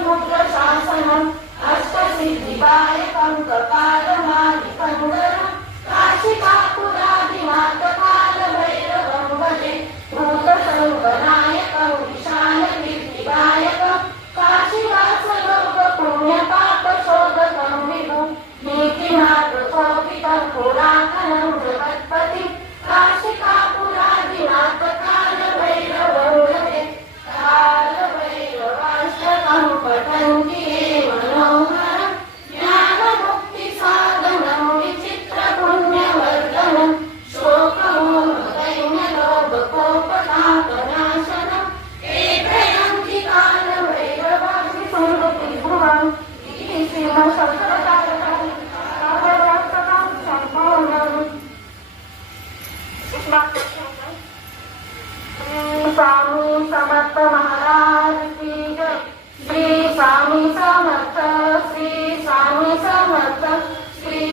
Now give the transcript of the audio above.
शासनम अष्टसिद्धिदायकं कपालमादिकन्दरं काशिकापुरादिनाथ कालभैरवं भजे भूतसङ्गनायकं ईशानकीर्तिदायकं काशीवासलोकपुण्यपापशोधकं विभुं नीतिमार्गशोभितं पुरातनं जगत्पतिं काशिकापुरादिनाथ कालभैरवं भजे कालभैरवाष्टकं पठन्ति ये मनोहरं ज्ञानमुक्तिसाधनं विचित्रपुण्यवर्धनं शोकमोहदैन्यलोभकोपतापनाशनं एकयन्ति कालभैरवादिसुरतिभुवम् इति श्रीमद्शङ्कराचार्यः सम्पूर्णम्। श्री स्वामी समर्थ महाराज की जय। श्री स्वामी